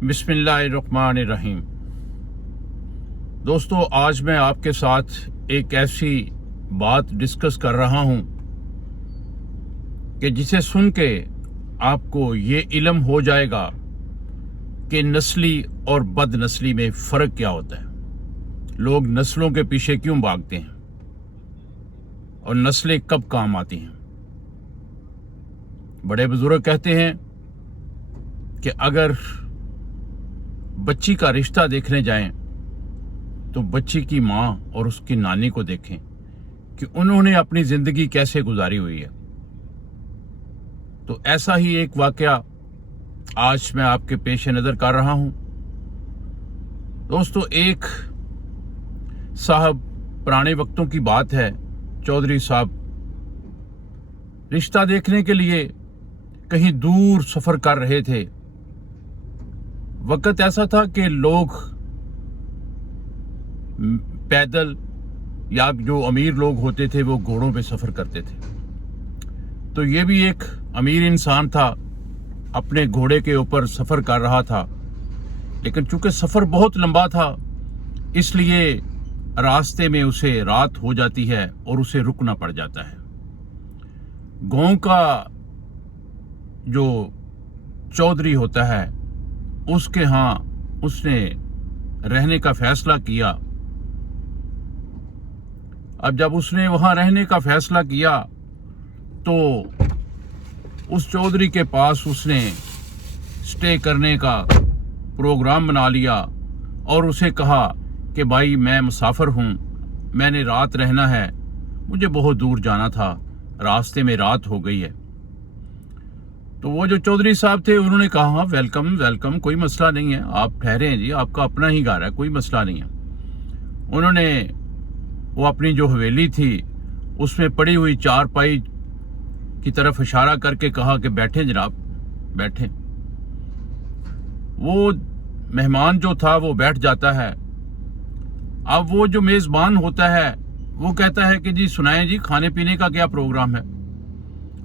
बिस्मिल्लाहिर्रहमानिर्रहीम। दोस्तों, आज मैं आपके साथ एक ऐसी बात डिस्कस कर रहा हूँ कि जिसे सुन के आपको ये इल्म हो जाएगा कि नस्ली और बदनस्ली में फ़र्क क्या होता है, लोग नस्लों के पीछे क्यों भागते हैं और नस्लें कब काम आती हैं। बड़े बुजुर्ग कहते हैं कि अगर बच्ची का रिश्ता देखने जाएं तो बच्ची की माँ और उसकी नानी को देखें कि उन्होंने अपनी ज़िंदगी कैसे गुजारी हुई है। तो ऐसा ही एक वाक़या आज मैं आपके पेश नज़र कर रहा हूँ। दोस्तों, एक साहब, पुराने वक्तों की बात है, चौधरी साहब रिश्ता देखने के लिए कहीं दूर सफ़र कर रहे थे। वक्त ऐसा था कि लोग पैदल या जो अमीर लोग होते थे वो घोड़ों पे सफ़र करते थे। तो ये भी एक अमीर इंसान था, अपने घोड़े के ऊपर सफ़र कर रहा था, लेकिन चूंकि सफ़र बहुत लंबा था इसलिए रास्ते में उसे रात हो जाती है और उसे रुकना पड़ जाता है। गांव का जो चौधरी होता है उसके यहाँ उसने रहने का फैसला किया। अब जब उसने वहाँ रहने का फैसला किया तो उस चौधरी के पास उसने स्टे करने का प्रोग्राम बना लिया और उसे कहा कि भाई मैं मुसाफिर हूँ, मैंने रात रहना है, मुझे बहुत दूर जाना था, रास्ते में रात हो गई है। तो वो जो चौधरी साहब थे उन्होंने कहा हाँ वेलकम वेलकम, कोई मसला नहीं है, आप ठहरें जी, आपका अपना ही घर है, कोई मसला नहीं है। उन्होंने वो अपनी जो हवेली थी उसमें पड़ी हुई चारपाई की तरफ इशारा करके कहा कि बैठें जनाब, बैठें। वो मेहमान जो था वो बैठ जाता है। अब वो जो मेज़बान होता है वो कहता है कि जी सुनाएं जी, खाने पीने का क्या प्रोग्राम है।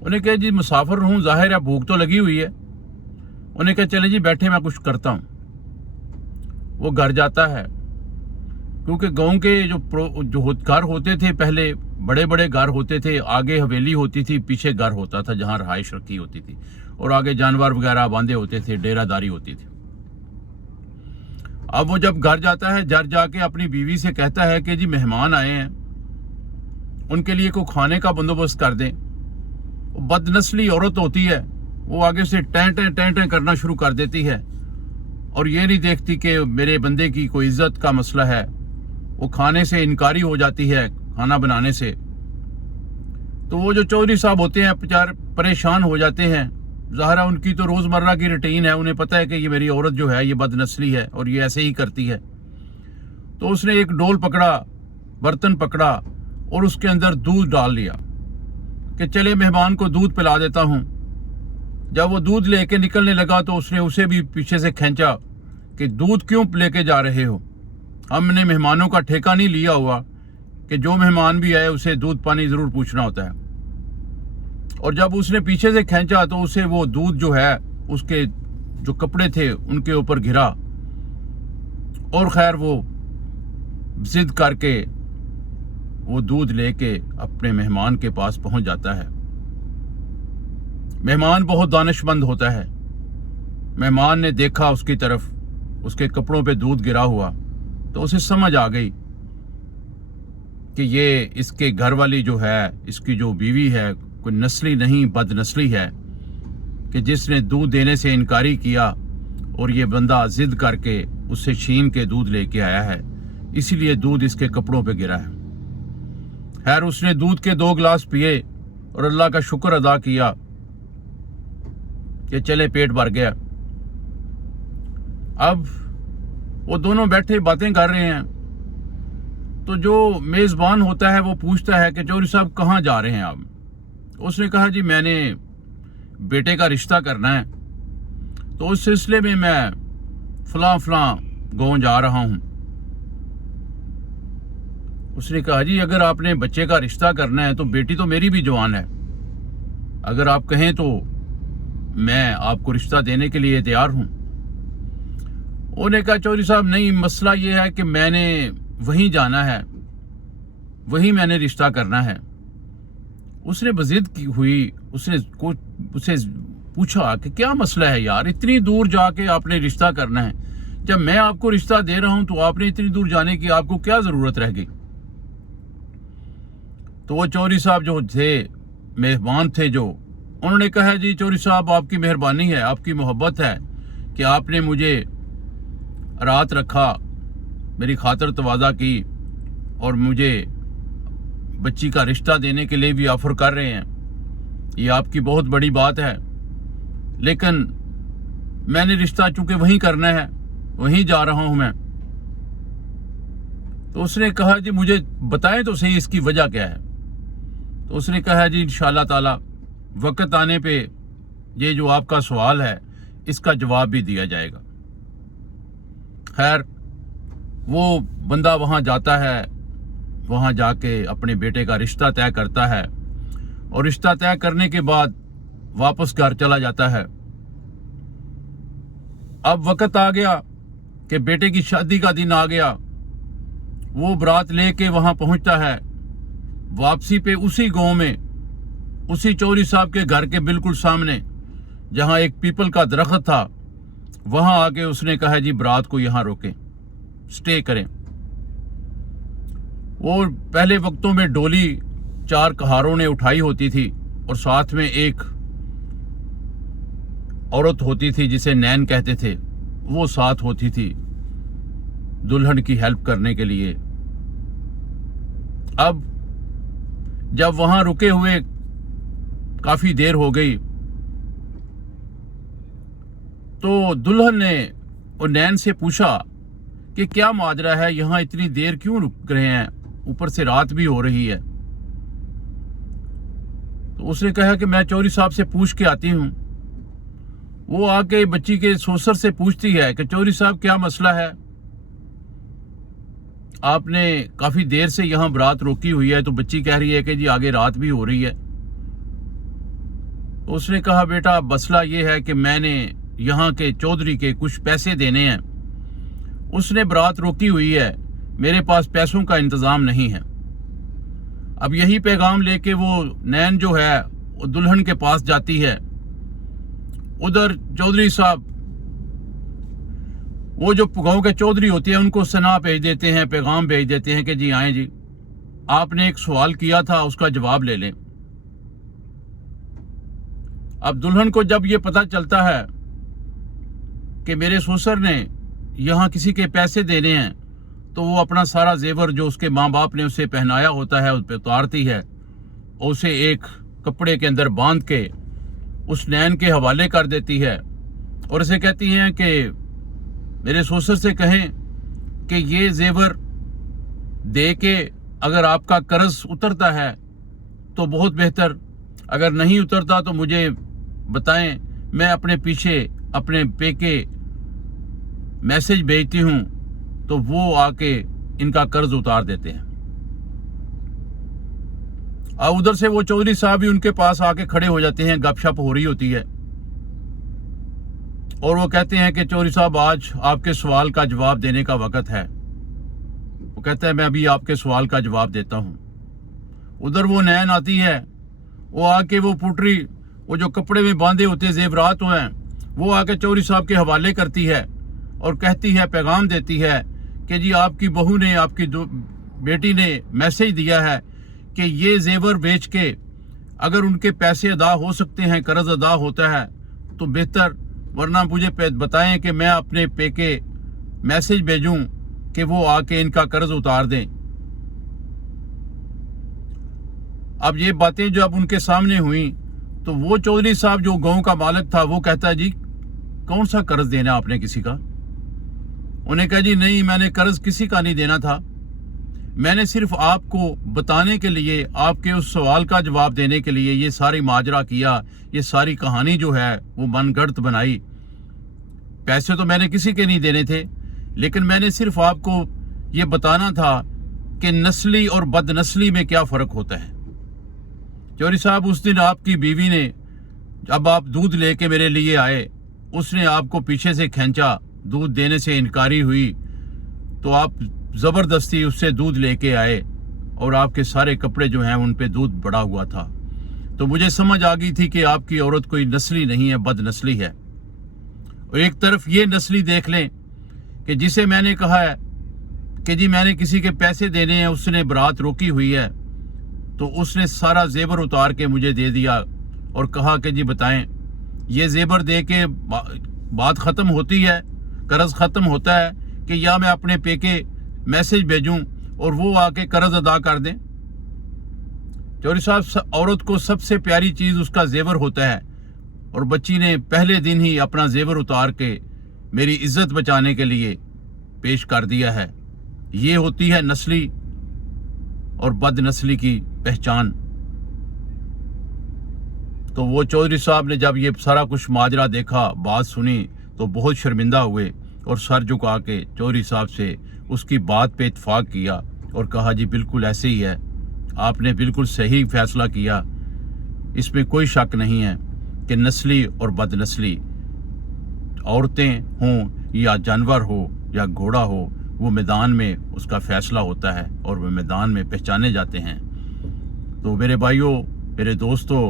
उन्हें कहा जी मुसाफिर हूँ, जाहिर है भूख तो लगी हुई है। उन्हें कहा चले जी बैठे, मैं कुछ करता हूँ। वो घर जाता है, क्योंकि गांव के जो घर होते थे पहले बड़े बड़े घर होते थे, आगे हवेली होती थी, पीछे घर होता था जहाँ रहाइश रखी होती थी, और आगे जानवर वगैरह बांधे होते थे, डेरादारी होती थी। अब वो जब घर जाता है, घर जाके अपनी बीवी से कहता है कि जी मेहमान आए हैं, उनके लिए कोई खाने का बंदोबस्त कर दें। बदनस्ली औरत होती है, वो आगे से टें टें टें टें करना शुरू कर देती है और ये नहीं देखती कि मेरे बंदे की कोई इज्जत का मसला है। वो खाने से इनकारी हो जाती है, खाना बनाने से। तो वो जो चौधरी साहब होते हैं बेचारे परेशान हो जाते हैं। ज़ाहिर उनकी तो रोज़मर्रा की रूटीन है, उन्हें पता है कि ये मेरी औरत जो है ये बदनस्ली है और ये ऐसे ही करती है। तो उसने एक डोल पकड़ा, बर्तन पकड़ा और उसके अंदर दूध डाल लिया कि चले मेहमान को दूध पिला देता हूँ। जब वो दूध लेके निकलने लगा तो उसने उसे भी पीछे से खींचा कि दूध क्यों लेके जा रहे हो, हमने मेहमानों का ठेका नहीं लिया हुआ कि जो मेहमान भी आए उसे दूध पानी ज़रूर पूछना होता है। और जब उसने पीछे से खींचा तो उसे वो दूध जो है उसके जो कपड़े थे उनके ऊपर गिरा और खैर वो जिद करके वो दूध लेके अपने मेहमान के पास पहुंच जाता है। मेहमान बहुत दानिशमंद होता है। मेहमान ने देखा उसकी तरफ, उसके कपड़ों पे दूध गिरा हुआ, तो उसे समझ आ गई कि ये इसके घर वाली जो है, इसकी जो बीवी है, कोई नस्ली नहीं बदनस्ली है कि जिसने दूध देने से इनकारी किया और ये बंदा जिद करके उससे छीन के दूध लेके आया है, इसीलिए दूध इसके कपड़ों पे गिरा है। खैर उसने दूध के 2 गिलास पिए और अल्लाह का शुक्र अदा किया कि चले पेट भर गया। अब वो दोनों बैठे बातें कर रहे हैं तो जो मेज़बान होता है वो पूछता है कि चौधरी साहब कहाँ जा रहे हैं आप। उसने कहा जी मैंने बेटे का रिश्ता करना है, तो उस सिलसिले में मैं फलां गाँव जा रहा हूँ। उसने कहा जी अगर आपने बच्चे का रिश्ता करना है तो बेटी तो मेरी भी जवान है, अगर आप कहें तो मैं आपको रिश्ता देने के लिए तैयार हूं। انہوں نے کہا چودھری صاحب نہیں، مسئلہ یہ ہے کہ میں نے وہیں جانا ہے، وہیں میں نے رشتہ کرنا ہے۔ اس نے بضد کی ہوئی، اسے پوچھا کہ کیا مسئلہ ہے یار، اتنی دور جا کے آپ نے رشتہ کرنا ہے، جب میں آپ کو رشتہ دے رہا ہوں تو آپ نے اتنی دور جانے کی آپ کو کیا ضرورت رہ گئی؟ تو وہ چودھری صاحب جو تھے، مہمان تھے جو، انہوں نے کہا جی چودھری صاحب آپ کی مہربانی ہے، آپ کی محبت ہے کہ آپ نے مجھے رات رکھا، میری خاطر تواضع کی اور مجھے بچی کا رشتہ دینے کے لیے بھی آفر کر رہے ہیں، یہ آپ کی بہت بڑی بات ہے، لیکن میں نے رشتہ چونکہ وہیں کرنا ہے، وہیں جا رہا ہوں میں۔ تو اس نے کہا جی مجھے بتائیں تو صحیح اس کی وجہ کیا ہے۔ تو اس نے کہا جی انشاءاللہ تعالی وقت آنے پہ یہ جو آپ کا سوال ہے اس کا جواب بھی دیا جائے گا۔ خیر وہ بندہ وہاں جاتا ہے، وہاں جا کے اپنے بیٹے کا رشتہ طے کرتا ہے، اور رشتہ طے کرنے کے بعد واپس گھر چلا جاتا ہے۔ اب وقت آ گیا کہ بیٹے کی شادی کا دن آ گیا، وہ برات لے کے وہاں پہنچتا ہے، واپسی پہ اسی گاؤں میں، اسی چودھری صاحب کے گھر کے بالکل سامنے جہاں ایک پیپل کا درخت تھا، وہاں آ کے اس نے کہا جی برات کو یہاں روکیں، سٹے کریں۔ وہ پہلے وقتوں میں ڈولی 4 کہاروں نے اٹھائی ہوتی تھی، اور ساتھ میں ایک عورت ہوتی تھی جسے نین کہتے تھے، وہ ساتھ ہوتی تھی دلہن کی ہیلپ کرنے کے لیے۔ اب جب وہاں رکے ہوئے کافی دیر ہو گئی تو دلہن نے اور نین سے پوچھا کہ کیا ماجرا ہے، یہاں اتنی دیر کیوں رک رہے ہیں، اوپر سے رات بھی ہو رہی ہے۔ تو اس نے کہا کہ میں چودھری صاحب سے پوچھ کے آتی ہوں۔ وہ آ کے بچی کے سوسر سے پوچھتی ہے کہ چودھری صاحب کیا مسئلہ ہے، آپ نے کافی دیر سے یہاں برات روکی ہوئی ہے۔ تو بچی کہہ رہی ہے کہ جی آگے رات بھی ہو رہی ہے۔ تو اس نے کہا بیٹا مسئلہ یہ ہے کہ میں نے یہاں کے چودھری کے کچھ پیسے دینے ہیں، اس نے برات روکی ہوئی ہے، میرے پاس پیسوں کا انتظام نہیں ہے۔ اب یہی پیغام لے کے وہ نین جو ہے وہ دلہن کے پاس جاتی ہے۔ ادھر چودھری صاحب، وہ جو گاؤں کے چودھری ہوتے ہیں، ان کو سنا بھیج دیتے ہیں، پیغام بھیج دیتے ہیں کہ جی آئیں جی، آپ نے ایک سوال کیا تھا، اس کا جواب لے لیں۔ اب دلہن کو جب یہ پتہ چلتا ہے کہ میرے سسر نے یہاں کسی کے پیسے دینے ہیں، تو وہ اپنا سارا زیور جو اس کے ماں باپ نے اسے پہنایا ہوتا ہے اس پہ اتارتی ہے، اور اسے ایک کپڑے کے اندر باندھ کے اس نین کے حوالے کر دیتی ہے، اور اسے کہتی ہیں کہ میرے سسر سے کہیں کہ یہ زیور دے کے اگر آپ کا قرض اترتا ہے تو بہت بہتر، اگر نہیں اترتا تو مجھے بتائیں، میں اپنے پیچھے اپنے پیکے میسج بھیجتی ہوں تو وہ آ کے ان کا قرض اتار دیتے ہیں۔ اور ادھر سے وہ چودھری صاحب بھی ان کے پاس آ کے کھڑے ہو جاتے ہیں، گپ شپ ہو رہی ہوتی ہے، اور وہ کہتے ہیں کہ چودھری صاحب آج آپ کے سوال کا جواب دینے کا وقت ہے۔ وہ کہتا ہے میں ابھی آپ کے سوال کا جواب دیتا ہوں۔ ادھر وہ نین آتی ہے، وہ آ کے وہ پوٹری، وہ جو کپڑے میں باندھے ہوتے زیورات ہیں، وہ آ کے چودھری صاحب کے حوالے کرتی ہے اور کہتی ہے، پیغام دیتی ہے کہ جی آپ کی بہو نے، آپ کی بیٹی نے میسج دیا ہے کہ یہ زیور بیچ کے اگر ان کے پیسے ادا ہو سکتے ہیں، قرض ادا ہوتا ہے تو بہتر، ورنہ مجھے بتائیں کہ میں اپنے پیکے میسج بھیجوں کہ وہ آ کے ان کا قرض اتار دیں۔ اب یہ باتیں جو اب ان کے سامنے ہوئیں تو وہ چودھری صاحب جو گاؤں کا مالک تھا وہ کہتا ہے جی کون سا قرض دینا آپ نے کسی کا؟ انہیں کہا جی نہیں، میں نے قرض کسی کا نہیں دینا تھا، میں نے صرف آپ کو بتانے کے لیے، آپ کے اس سوال کا جواب دینے کے لیے یہ ساری ماجرا کیا، یہ ساری کہانی جو ہے وہ من گڑت بنائی۔ پیسے تو میں نے کسی کے نہیں دینے تھے، لیکن میں نے صرف آپ کو یہ بتانا تھا کہ نسلی اور بد نسلی میں کیا فرق ہوتا ہے۔ چودھری صاحب اس دن آپ کی بیوی نے، جب آپ دودھ لے کے میرے لیے آئے، اس نے آپ کو پیچھے سے کھینچا दूध देने से इनकारी हुई तो आप ज़बरदस्ती उससे दूध लेके आए और आपके सारे कपड़े जो हैं उन पे दूध पड़ा हुआ था। तो मुझे समझ आ गई थी कि आपकी औरत कोई नस्ली नहीं है, बदनस्ली है। और एक तरफ ये नस्ली देख लें कि जिसे मैंने कहा है कि जी मैंने किसी के पैसे देने हैं, उसने बारात रोकी हुई है, तो उसने सारा जेवर उतार के मुझे दे दिया और कहा कि जी बताएं, ये जेवर दे के बात ख़त्म होती है, कर्ज ख़त्म होता है कि या मैं अपने पेके मैसेज भेजूं और वो आके कर्ज अदा कर दें। चौधरी साहब, औरत को सबसे प्यारी चीज़ उसका जेवर होता है और बच्ची ने पहले दिन ही अपना जेवर उतार के मेरी इज्जत बचाने के लिए पेश कर दिया है। ये होती है नस्ली और बदनस्ली की पहचान। तो वो चौधरी साहब ने जब ये सारा कुछ माजरा देखा, बात सुनी, तो बहुत शर्मिंदा हुए और सर झुका के चौधरी साहब से उसकी बात पे इत्फाक किया और कहा जी बिल्कुल ऐसे ही है, आपने बिल्कुल सही फैसला किया। इसमें कोई शक नहीं है कि नस्ली और बदनस्ली औरतें हों या जानवर हो या घोड़ा हो, वो मैदान में उसका फैसला होता है और वो मैदान में पहचाने जाते हैं। तो मेरे भाइयों, मेरे दोस्तों,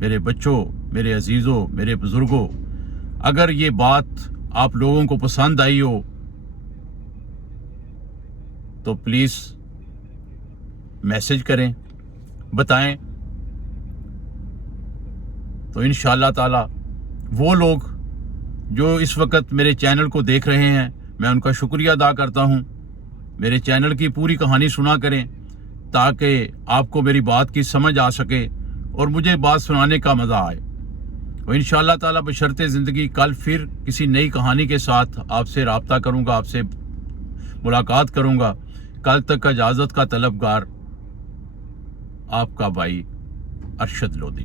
मेरे बच्चों, मेरे अजीज़ों, मेरे बुज़ुर्गों, अगर ये बात आप लोगों को पसंद आई हो तो प्लीज़ मैसेज करें, बताएं। तो इंशाअल्लाह ताला वो लोग जो इस वक्त मेरे चैनल को देख रहे हैं, मैं उनका शुक्रिया अदा करता हूं। मेरे चैनल की पूरी कहानी सुना करें ताकि आपको मेरी बात की समझ आ सके और मुझे बात सुनाने का मज़ा आए। और इंशाअल्लाह ताला बशर्ते ज़िंदगी कल फिर किसी नई कहानी के साथ आपसे रब्ता करूंगा, आपसे मुलाकात करूंगा। कल तक का इजाज़त का तलबगार आपका भाई अरशद लोधी।